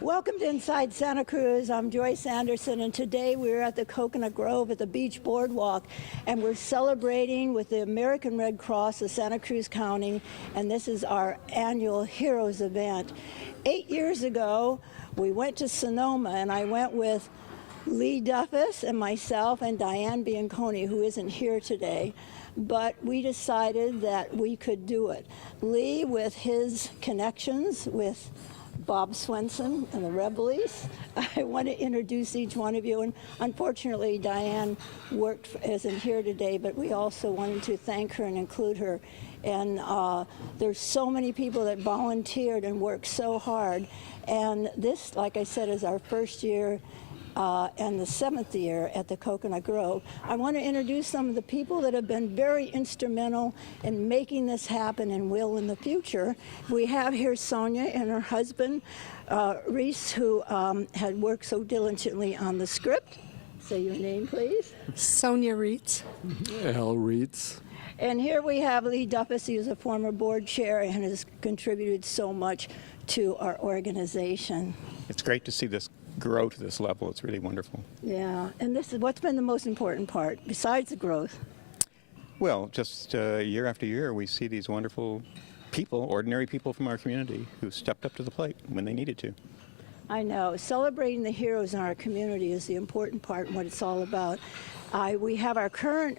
Welcome to Inside Santa Cruz. I'm Joyce Anderson, and today we're at the Coconut Grove at the Beach Boardwalk, and we're celebrating with the American Red Cross of Santa Cruz County, and this is our annual Heroes event. 8 years ago, we went to Sonoma, and I went with Lee Duffus and myself and Diane Bianconi, who isn't here today, but we decided that we could do it. Lee, with his connections with Bob Swenson and the Rebels. I want to introduce each one of you, and unfortunately Diane isn't here today, but we also wanted to thank her and include her. And there's so many people that volunteered and worked so hard, and this, like I said, is our first year and the 7th year at the Coconut Grove. I want to introduce some of the people that have been very instrumental in making this happen and will in the future. We have here Sonia and her husband, Reese, who had worked so diligently on the script. Say your name, please. Sonia Reitz. Al Reitz. And here we have Lee Duffus. He is a former board chair and has contributed so much to our organization. It's great to see this grow to this level. It's really wonderful. Yeah, and this is what's been the most important part, besides the growth. Well, just year after year, we see these wonderful people, ordinary people from our community, who stepped up to the plate when they needed to. I know. Celebrating the heroes in our community is the important part and what it's all about. We have our current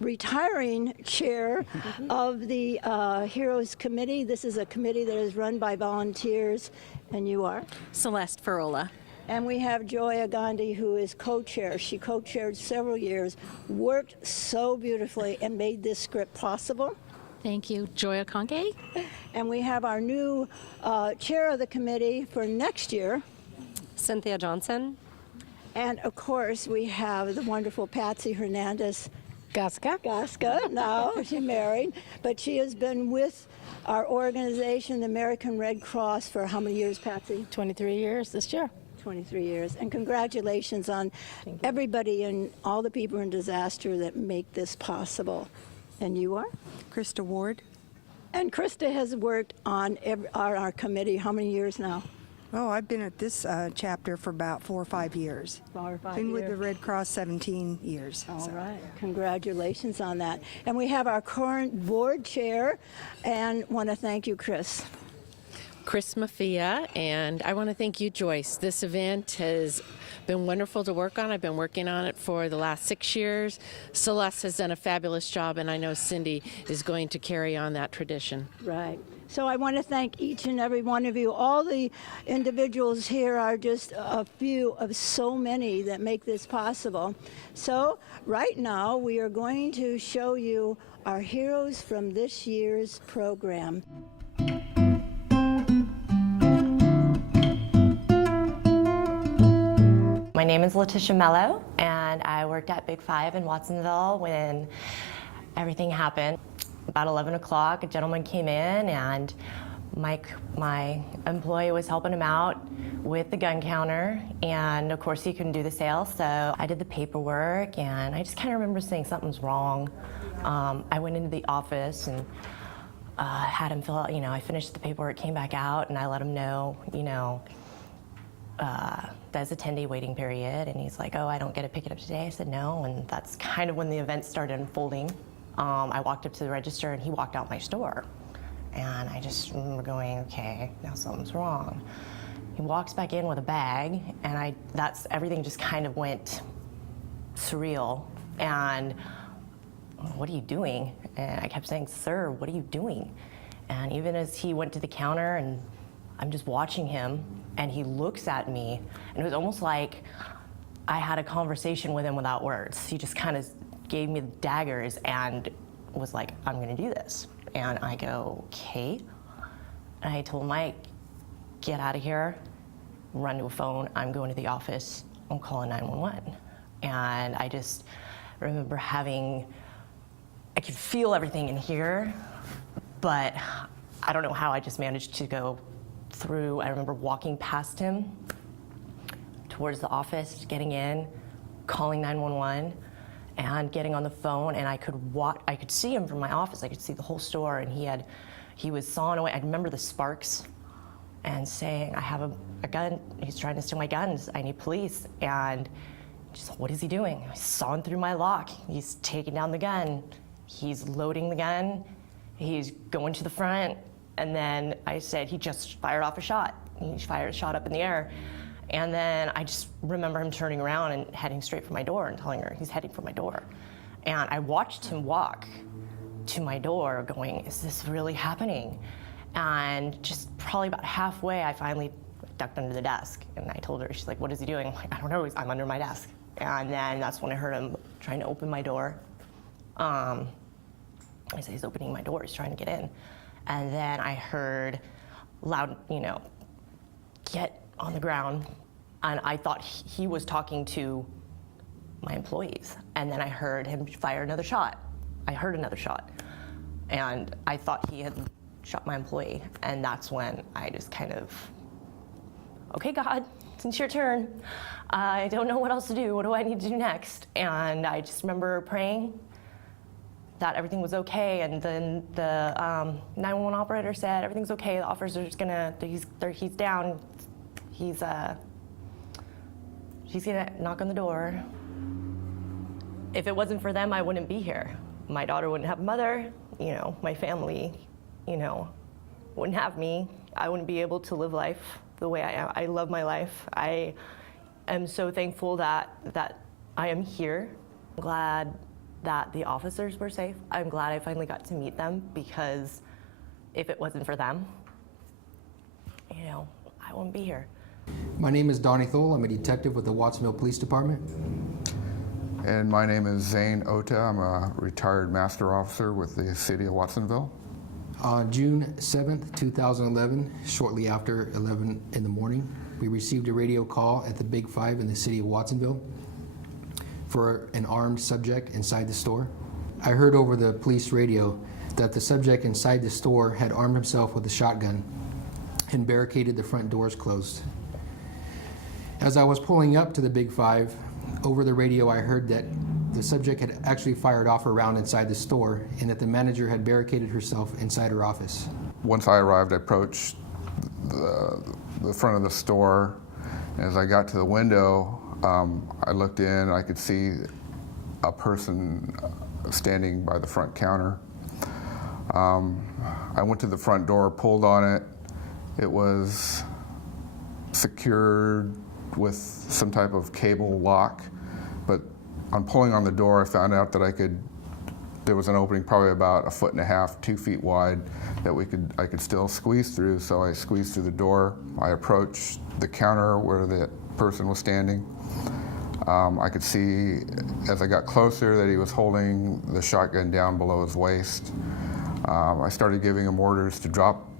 retiring chair of the Heroes Committee. This is a committee that is run by volunteers, and you are? Celeste Farola. And we have Joya Gandhi, who is co-chair. She co-chaired several years, worked so beautifully, and made this script possible. Thank you, Joya Conke. And we have our new chair of the committee for next year. Cynthia Johnson. And of course, we have the wonderful Patsy Hernandez. Gasca. Now she's married, but she has been with our organization, the American Red Cross, for how many years, Patsy? 23 years this year. 23 years. And congratulations on everybody and all the people in disaster that make this possible. And you are? Krista Ward. And Krista has worked on our committee how many years now? Oh, I've been at this chapter for about 4 or 5 years. 4 or 5 been years. with the Red Cross 17 years. All right. Congratulations on that. And we have our current board chair, and want to thank you, Chris. Chris Mafia, and I want to thank you, Joyce. This event has been wonderful to work on. I've been working on it for the last 6 years. Celeste has done a fabulous job, and I know Cindy is going to carry on that tradition. Right. So I want to thank each and every one of you. All the individuals here are just a few of so many that make this possible. So right now we are going to show you our heroes from this year's program. My name is Leticia Mellow, and I worked at Big 5 in Watsonville when everything happened. About 11 o'clock, a gentleman came in, and Mike, my employee, was helping him out with the gun counter, and of course he couldn't do the sale, so I did the paperwork, and I just kind of remember saying something's wrong. I went into the office and had him fill out, I finished the paperwork, came back out, and I let him know, there's a 10-day waiting period, and he's like, oh, I don't get to pick it up today. I said no, and that's kind of when the event started unfolding. I walked up to the register, and he walked out my store, and I just remember going, okay, now something's wrong. He walks back in with a bag, and everything just kind of went surreal, and what are you doing? And I kept saying, sir, what are you doing? And even as he went to the counter, and I'm just watching him, and he looks at me, and it was almost like I had a conversation with him without words. He just kind of gave me the daggers and was like, I'm gonna do this. And I go, okay. And I told Mike, get out of here, run to a phone, I'm going to the office, I'm calling 911. And I just remember I could feel everything in here, but I don't know how I just managed to go through. I remember walking past him towards the office, getting in, calling 911, and getting on the phone, and I could see him from my office. I could see the whole store, and he was sawing away. I remember the sparks, and saying, I have a gun, he's trying to steal my guns, I need police. And she's like, what is he doing? He's sawing through my lock, he's taking down the gun, he's loading the gun, he's going to the front. And then I said, he just fired off a shot. He fired a shot up in the air. And then I just remember him turning around and heading straight for my door and telling her he's heading for my door. And I watched him walk to my door going, is this really happening? And just probably about halfway, I finally ducked under the desk. And I told her, she's like, what is he doing? I'm like, I don't know, I'm under my desk. And then that's when I heard him trying to open my door. I said, he's opening my door, he's trying to get in. And then I heard loud, get on the ground. And I thought he was talking to my employees. And then I heard him fire another shot. I heard another shot. And I thought he had shot my employee. And that's when I just kind of, okay, God, it's your turn. I don't know what else to do. What do I need to do next? And I just remember praying that everything was okay. And then the 911 operator said, everything's okay. The officer's he's down. He's gonna knock on the door. If it wasn't for them, I wouldn't be here. My daughter wouldn't have a mother, my family, wouldn't have me. I wouldn't be able to live life the way I am. I love my life. I am so thankful that I am here. I'm glad that the officers were safe. I'm glad I finally got to meet them, because if it wasn't for them, I wouldn't be here. My name is Donnie Thole. I'm a detective with the Watsonville Police Department. And my name is Zane OT. I'm a retired master officer with the city of Watsonville. On June 7th, 2011, shortly after 11 in the morning, we received a radio call at the Big Five in the city of Watsonville for an armed subject inside the store. I heard over the police radio that the subject inside the store had armed himself with a shotgun and barricaded the front doors closed. As I was pulling up to the Big Five, over the radio I heard that the subject had actually fired off a round inside the store and that the manager had barricaded herself inside her office. Once I arrived, I approached the front of the store. As I got to the window, I looked in, I could see a person standing by the front counter. I went to the front door, pulled on it. It was secured with some type of cable lock, but on pulling on the door, I found out that there was an opening probably about 1.5 feet, 2 feet wide that I could still squeeze through. So I squeezed through the door. I approached the counter where the person was standing. I could see as I got closer that he was holding the shotgun down below his waist. I started giving him orders to drop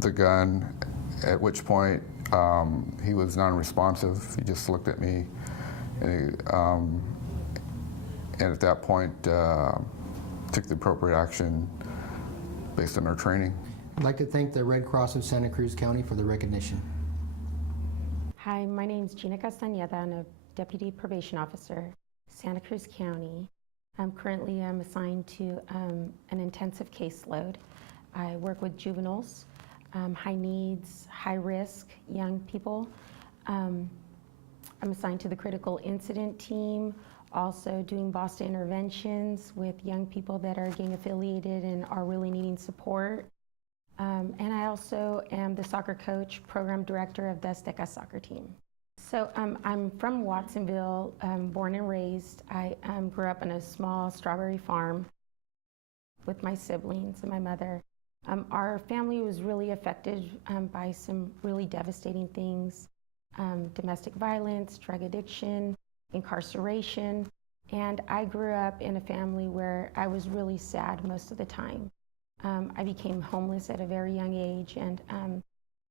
the gun, at which point he was non-responsive. He just looked at me, and at that point took the appropriate action based on our training. I'd like to thank the Red Cross of Santa Cruz County for the recognition. Hi, my name is Jenna KSenia. I'm a Deputy Probation Officer, Santa Cruz County. I'm currently assigned to an intensive caseload. I work with juveniles, high needs, high risk, young people. I'm assigned to the critical incident team, also doing Boston interventions with young people that are gang affiliated and are really needing support. And I also am the soccer coach, program director of the Azteca soccer team. So I'm from Watsonville, born and raised. I grew up on a small strawberry farm with my siblings and my mother. Our family was really affected by some really devastating things, domestic violence, drug addiction, incarceration. And I grew up in a family where I was really sad most of the time. I became homeless at a very young age, and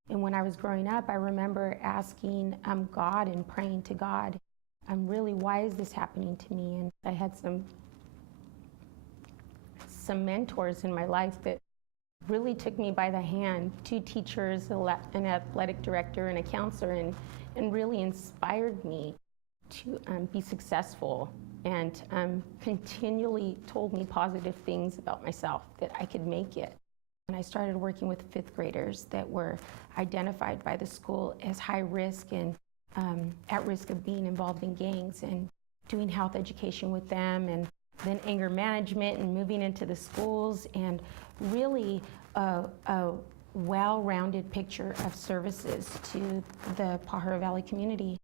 when I was growing up, I remember asking God and praying to God, really, why is this happening to me? And I had some mentors in my life that really took me by the hand, 2 teachers, an athletic director, and a counselor, and really inspired me to be successful, and continually told me positive things about myself, that I could make it. And I started working with 5th graders that were identified by the school as high risk and at risk of being involved in gangs, and doing health education with them, and then anger management, and moving into the schools, and really a well-rounded picture of services to the Pajaro Valley community.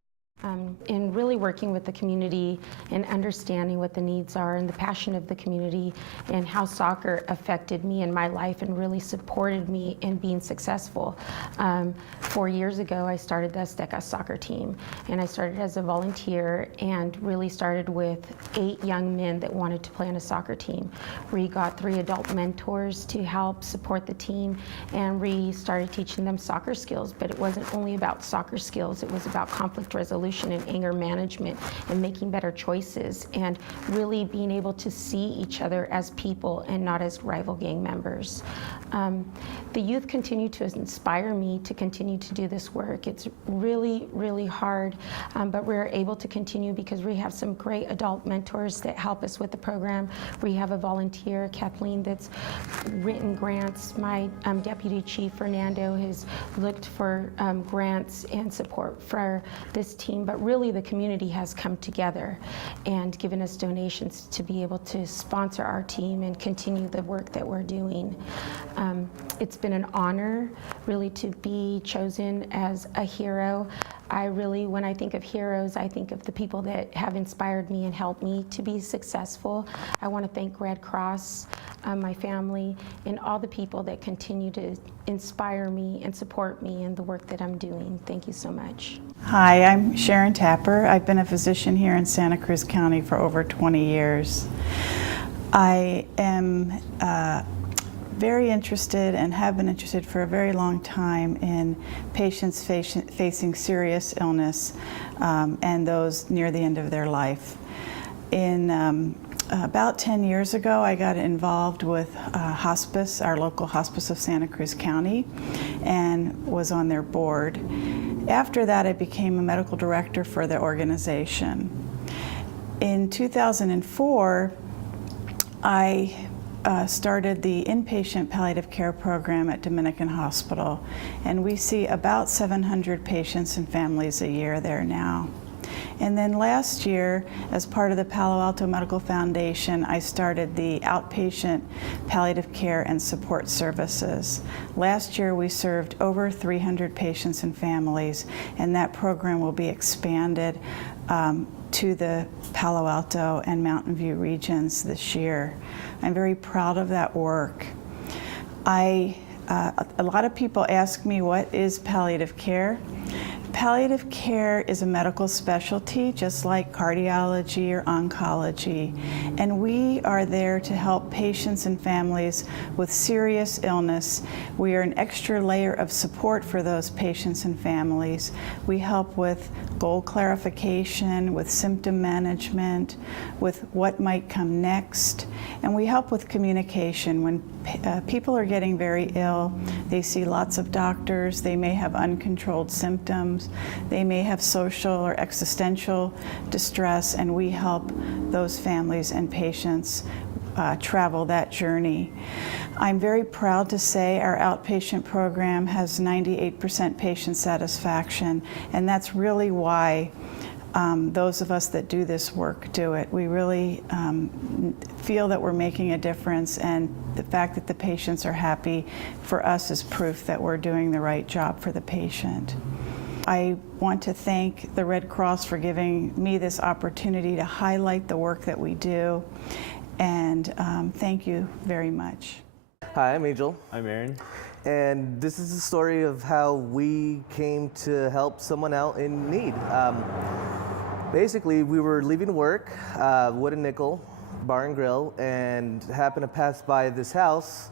In really working with the community and understanding what the needs are and the passion of the community, and how soccer affected me in my life and really supported me in being successful. 4 years ago, I started the Azteca soccer team, and I started as a volunteer and really started with 8 young men that wanted to play on a soccer team. We got 3 adult mentors to help support the team, and we started teaching them soccer skills, but it wasn't only about soccer skills, it was about conflict resolution and anger management and making better choices, and really being able to see each other as people and not as rival gang members. The youth continue to inspire me to continue to do this work. It's really, really hard, but we're able to continue because we have some great adult mentors that help us with the program. We have a volunteer, Kathleen, that's written grants. My deputy chief, Fernando, has looked for grants and support for this team, but really the community has come together and given us donations to be able to sponsor our team and continue the work that we're doing. It's been an honor really to be chosen as a hero. When I think of heroes, I think of the people that have inspired me and helped me to be successful. I want to thank Red Cross, my family, and all the people that continue to inspire me and support me in the work that I'm doing. Thank you so much. Hi, I'm Sharon Tapper. I've been a physician here in Santa Cruz County for over 20 years. I am very interested and have been interested for a very long time in patients facing serious illness and those near the end of their life. About 10 years ago, I got involved with hospice, our local hospice of Santa Cruz County, and was on their board. After that, I became a medical director for the organization. In 2004, I started the inpatient palliative care program at Dominican Hospital, and we see about 700 patients and families a year there now. And then last year, as part of the Palo Alto Medical Foundation, I started the outpatient palliative care and support services. Last year, we served over 300 patients and families, and that program will be expanded to the Palo Alto and Mountain View regions this year. I'm very proud of that work. A lot of people ask me, what is palliative care? Palliative care is a medical specialty, just like cardiology or oncology, and we are there to help patients and families with serious illness. We are an extra layer of support for those patients and families. We help with goal clarification, with symptom management, with what might come next, and we help with communication. When people are getting very ill, they see lots of doctors, they may have uncontrolled symptoms, they may have social or existential distress, and we help those families and patients travel that journey. I'm very proud to say our outpatient program has 98% patient satisfaction, and that's really why those of us that do this work do it. We really feel that we're making a difference, and the fact that the patients are happy for us is proof that we're doing the right job for the patient. I want to thank the Red Cross for giving me this opportunity to highlight the work that we do, and thank you very much. Hi, I'm Angel. I'm Erin. And this is the story of how we came to help someone out in need. Basically, we were leaving work, Wood and Nickel Bar and Grill, and happened to pass by this house.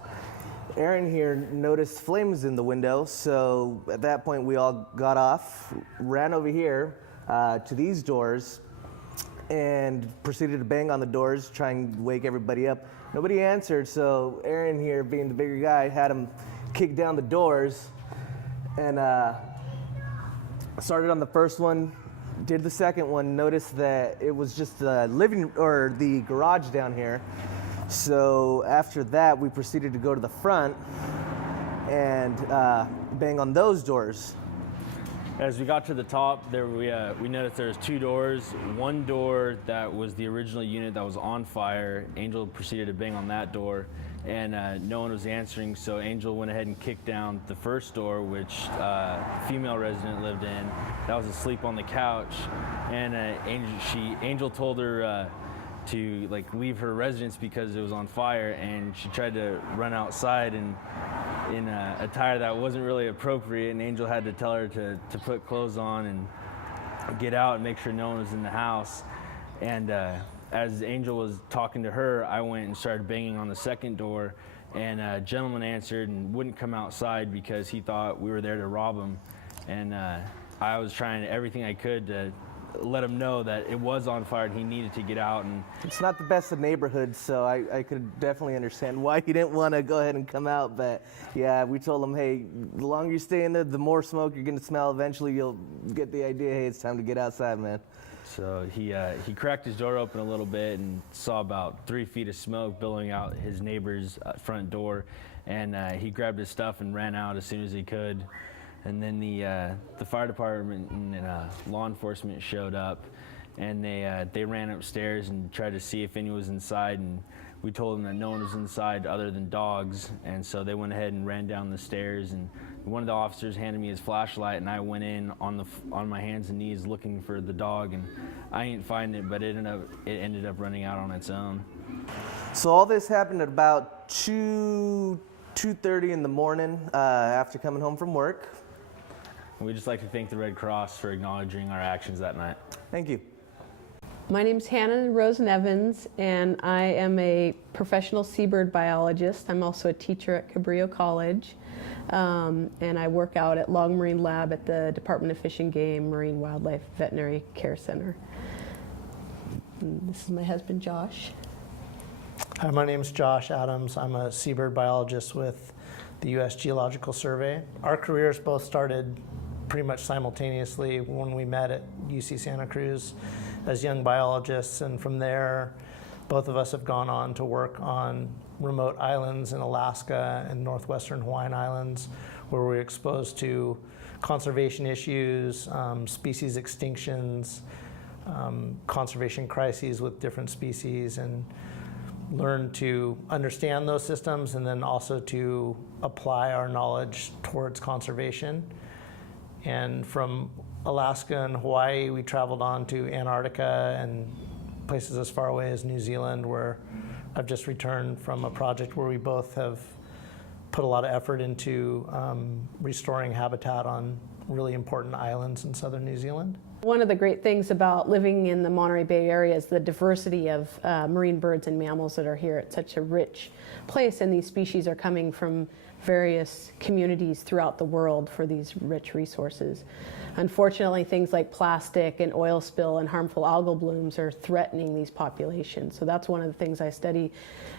Erin here noticed flames in the window, so at that point we all got off, ran over here to these doors, and proceeded to bang on the doors, trying to wake everybody up. Nobody answered, so Erin here, being the bigger guy, had him kick down the doors, and started on the first one, did the second one, noticed that it was just the the garage down here. So after that, we proceeded to go to the front, and bang on those doors. As we got to the top, we noticed there was 2 doors. One door that was the original unit that was on fire. Angel proceeded to bang on that door, and no one was answering. So Angel went ahead and kicked down the first door, which a female resident lived in. That was asleep on the couch, and Angel told her to leave her residence because it was on fire, and she tried to run outside and in a attire that wasn't really appropriate, and Angel had to tell her to put clothes on and get out and make sure no one was in the house. And as Angel was talking to her, I went and started banging on the second door, and a gentleman answered and wouldn't come outside because he thought we were there to rob him. And I was trying everything I could to let him know that it was on fire and he needed to get out. And it's not the best of neighborhoods, so I could definitely understand why he didn't want to go ahead and come out. But yeah, we told him, hey, the longer you stay in there, the more smoke you're going to smell. Eventually you'll get the idea, hey, it's time to get outside, man. So he cracked his door open a little bit and saw about 3 feet of smoke billowing out his neighbor's front door, and he grabbed his stuff and ran out as soon as he could. And then the fire department and law enforcement showed up, and they ran upstairs and tried to see if anyone was inside, and we told them that no one was inside other than dogs. And so they went ahead and ran down the stairs, and one of the officers handed me his flashlight, and I went in on my hands and knees looking for the dog, and I ain't find it, but it ended up running out on its own. So all this happened at about 2:30 in the morning after coming home from work. We'd just like to thank the Red Cross for acknowledging our actions that night. Thank you. My name's Hannah Rose Nevins, and I am a professional seabird biologist. I'm also a teacher at Cabrillo College, and I work out at Long Marine Lab at the Department of Fish and Game Marine Wildlife Veterinary Care Center. And this is my husband, Josh. Hi, my name is Josh Adams. I'm a seabird biologist with the U.S. Geological Survey. Our careers both started pretty much simultaneously when we met at UC Santa Cruz as young biologists, and from there both of us have gone on to work on remote islands in Alaska and northwestern Hawaiian Islands, where we're exposed to conservation issues, species extinctions, conservation crises with different species, and learn to understand those systems and then also to apply our knowledge towards conservation. And from Alaska and Hawaii, we traveled on to Antarctica and places as far away as New Zealand, where I've just returned from a project where we both have put a lot of effort into restoring habitat on really important islands in southern New Zealand. One of the great things about living in the Monterey Bay area is the diversity of marine birds and mammals that are here. It's such a rich place, and these species are coming from various communities throughout the world for these rich resources. Unfortunately, things like plastic and oil spill and harmful algal blooms are threatening these populations. So that's one of the things I study,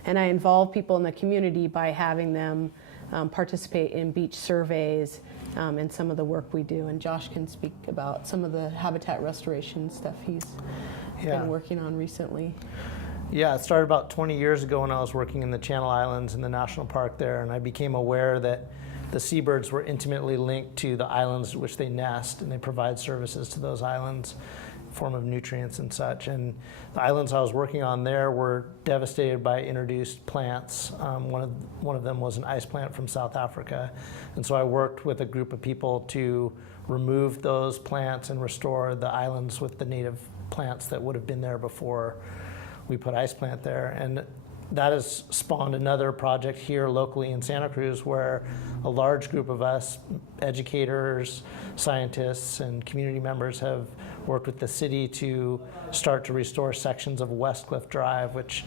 and I involve people in the community by having them participate in beach surveys and some of the work we do. And Josh can speak about some of the habitat restoration stuff he's been working on recently. Yeah, it started about 20 years ago when I was working in the Channel Islands in the national park there, and I became aware that the seabirds were intimately linked to the islands in which they nest, and they provide services to those islands in the form of nutrients and such. And the islands I was working on there were devastated by introduced plants. One of them was an ice plant from South Africa. And so I worked with a group of people to remove those plants and restore the islands with the native plants that would have been there before we put ice plant there. And that has spawned another project here locally in Santa Cruz, where a large group of us, educators, scientists, and community members have worked with the city to start to restore sections of Westcliff Drive, which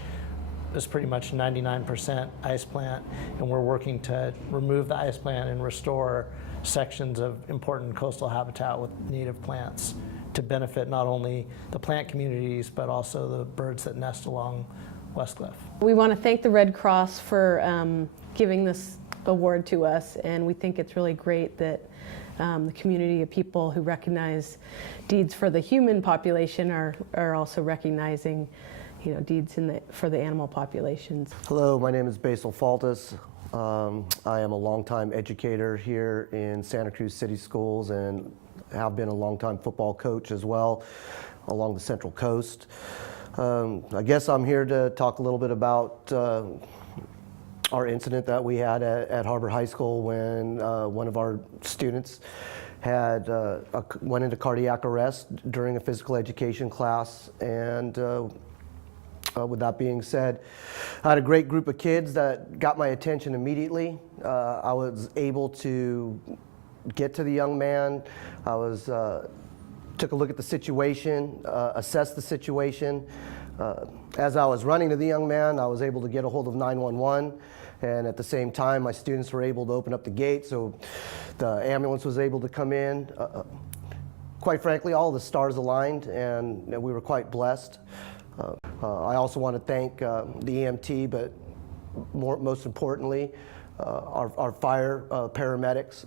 is pretty much 99% ice plant. And we're working to remove the ice plant and restore sections of important coastal habitat with native plants to benefit not only the plant communities, but also the birds that nest along Westcliff. We want to thank the Red Cross for giving this award to us, and we think it's really great that the community of people who recognize deeds for the human population are also recognizing, deeds for the animal populations. Hello, my name is Basil Faltas. I am a longtime educator here in Santa Cruz City Schools and have been a longtime football coach as well along the Central Coast. I guess I'm here to talk a little bit about our incident that we had at Harbor High School when one of our students had went into cardiac arrest during a physical education class. And with that being said, I had a great group of kids that got my attention immediately. I was able to get to the young man. I took a look at the situation, assessed the situation. As I was running to the young man, I was able to get a hold of 911. And at the same time, my students were able to open up the gate, so the ambulance was able to come in. Quite frankly, all the stars aligned, and we were quite blessed. I also want to thank the EMT, but most importantly, our fire paramedics.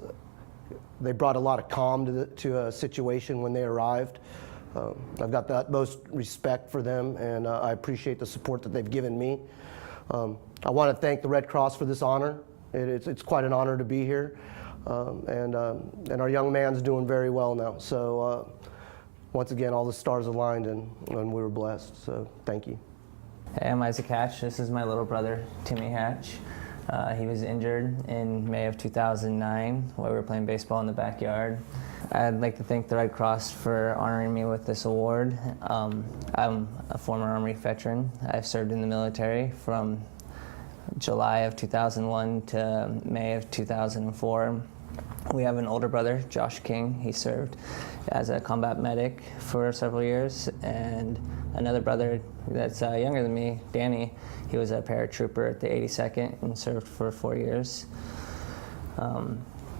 They brought a lot of calm to a situation when they arrived. I've got the utmost respect for them, and I appreciate the support that they've given me. I want to thank the Red Cross for this honor. It's quite an honor to be here, and our young man's doing very well now. So once again, all the stars aligned, and we were blessed. So thank you. Hey, I'm Isaac Hatch. This is my little brother, Timmy Hatch. He was injured in May of 2009 while we were playing baseball in the backyard. I'd like to thank the Red Cross for honoring me with this award. I'm a former Army veteran. I've served in the military from July of 2001 to May of 2004. We have an older brother, Josh King. He served as a combat medic for several years, and another brother that's younger than me, Danny. He was a paratrooper at the 82nd and served for 4 years.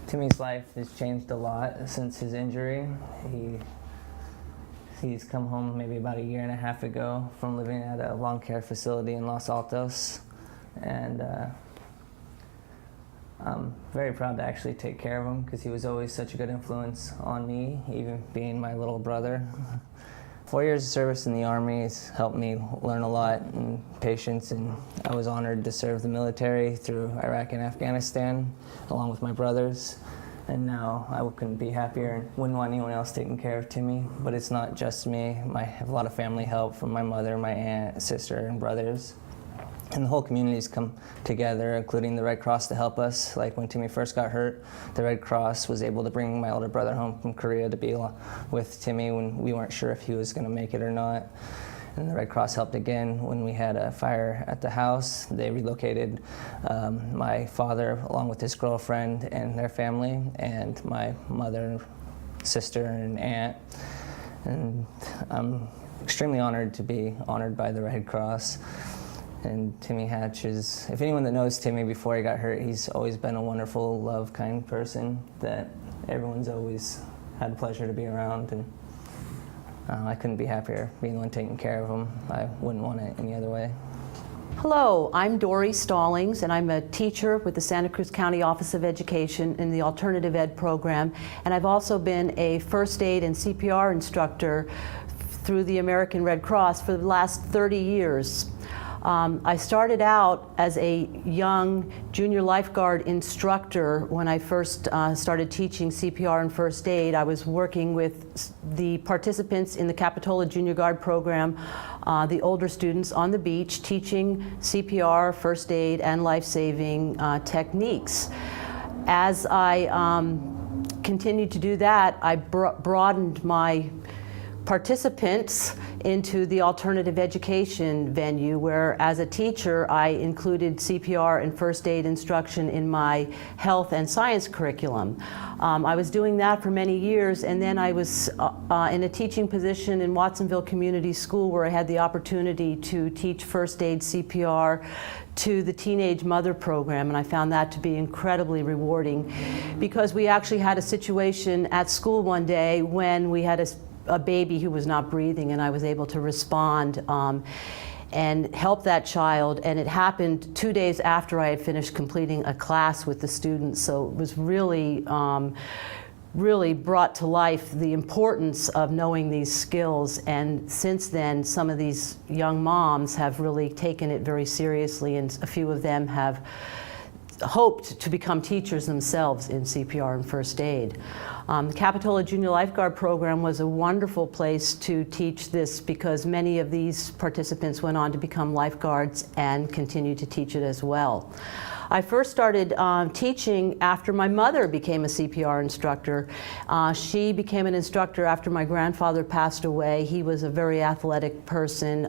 Timmy's life has changed a lot since his injury. He's come home maybe about a year and a half ago from living at a long care facility in Los Altos, and I'm very proud to actually take care of him because he was always such a good influence on me, even being my little brother. 4 years of service in the Army has helped me learn a lot in patience, and I was honored to serve the military through Iraq and Afghanistan along with my brothers. And now I couldn't be happier and wouldn't want anyone else taking care of Timmy. But it's not just me. I have a lot of family help from my mother, my aunt, sister, and brothers. And the whole community's come together, including the Red Cross, to help us. Like when Timmy first got hurt, the Red Cross was able to bring my older brother home from Korea to be with Timmy when we weren't sure if he was going to make it or not. And the Red Cross helped again when we had a fire at the house. They relocated my father along with his girlfriend and their family, and my mother, sister, and aunt. And I'm extremely honored to be honored by the Red Cross. And Timmy Hatch is, if anyone that knows Timmy before he got hurt, he's always been a wonderful, love, kind person that everyone's always had the pleasure to be around. And I couldn't be happier being the one taking care of him. I wouldn't want it any other way. Hello, I'm Dora Stallings, and I'm a teacher with the Santa Cruz County Office of Education in the Alternative Ed program. And I've also been a first aid and CPR instructor through the American Red Cross for the last 30 years. I started out as a young junior lifeguard instructor when I first started teaching CPR and first aid. I was working with the participants in the Capitola Junior Guard program, the older students on the beach, teaching CPR, first aid, and life-saving techniques. As I continued to do that, I broadened my participants into the alternative education venue, where as a teacher I included CPR and first aid instruction in my health and science curriculum. I was doing that for many years, and then I was in a teaching position in Watsonville Community School, where I had the opportunity to teach first aid CPR to the Teenage Mother program, and I found that to be incredibly rewarding, because we actually had a situation at school one day when we had a baby who was not breathing, and I was able to respond and help that child. And it happened 2 days after I had finished completing a class with the students. So it was really, really brought to life the importance of knowing these skills. And since then, some of these young moms have really taken it very seriously, and a few of them have hoped to become teachers themselves in CPR and first aid. The Capitola Junior Lifeguard Program was a wonderful place to teach this because many of these participants went on to become lifeguards and continue to teach it as well. I first started teaching after my mother became a CPR instructor. She became an instructor after my grandfather passed away. He was a very athletic person.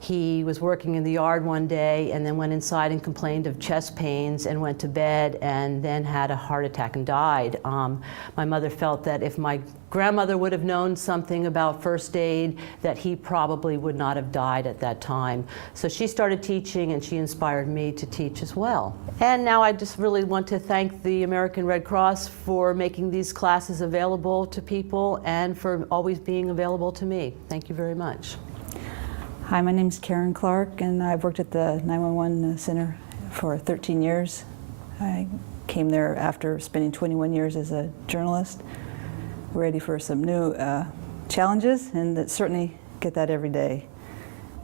He was working in the yard one day and then went inside and complained of chest pains and went to bed and then had a heart attack and died. My mother felt that if my grandmother would have known something about first aid, that he probably would not have died at that time. So she started teaching and she inspired me to teach as well. And now I just really want to thank the American Red Cross for making these classes available to people and for always being available to me. Thank you very much. Hi, my name's Karen Clark, and I've worked at the 911 Center for 13 years. I came there after spending 21 years as a journalist. We're ready for some new challenges, and that certainly get that every day.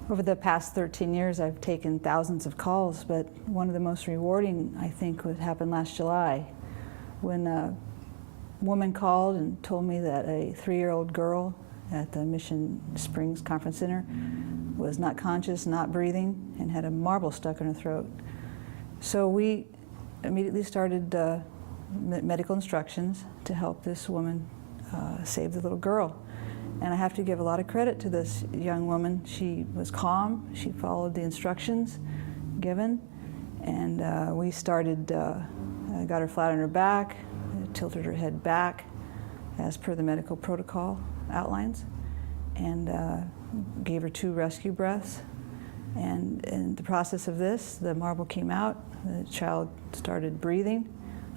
Over the past 13 years, I've taken thousands of calls, but one of the most rewarding, I think, would happen last July when a woman called and told me that a 3-year-old girl at the Mission Springs Conference Center was not conscious, not breathing, and had a marble stuck in her throat. So we immediately started medical instructions to help this woman save the little girl. And I have to give a lot of credit to this young woman. She was calm, she followed the instructions given, and we started, got her flat on her back, tilted her head back as per the medical protocol outlines, and gave her 2 rescue breaths. And in the process of this, the marble came out, the child started breathing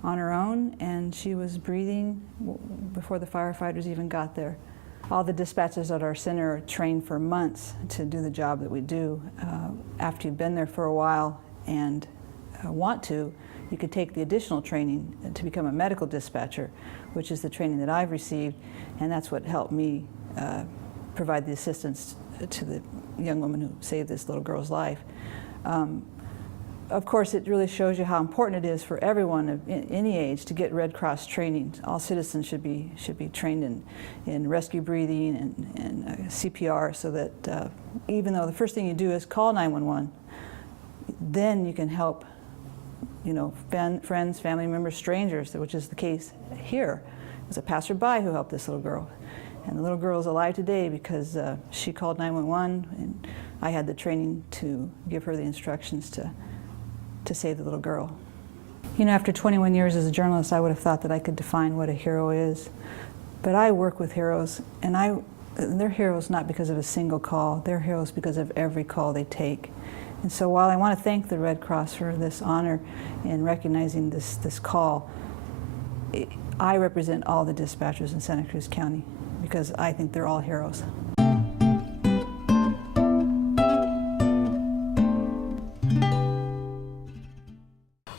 on her own, and she was breathing before the firefighters even got there. All the dispatchers at our center are trained for months to do the job that we do. After you've been there for a while and want to, you could take the additional training to become a medical dispatcher, which is the training that I've received, and that's what helped me provide the assistance to the young woman who saved this little girl's life. Of course, it really shows you how important it is for everyone of any age to get Red Cross training. All citizens should be trained in rescue breathing and CPR, so that even though the first thing you do is call 911, then you can help, you know, friends, family members, strangers, which is the case here. It was a passerby who helped this little girl. And the little girl is alive today because she called 911, and I had the training to give her the instructions to save the little girl. You know, after 21 years as a journalist, I would have thought that I could define what a hero is. But I work with heroes, and they're heroes not because of a single call. They're heroes because of every call they take. And so while I want to thank the Red Cross for this honor in recognizing this call, I represent all the dispatchers in Santa Cruz County because I think they're all heroes.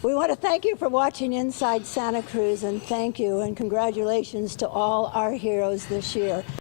We want to thank you for watching Inside Santa Cruz, and thank you and congratulations to all our heroes this year.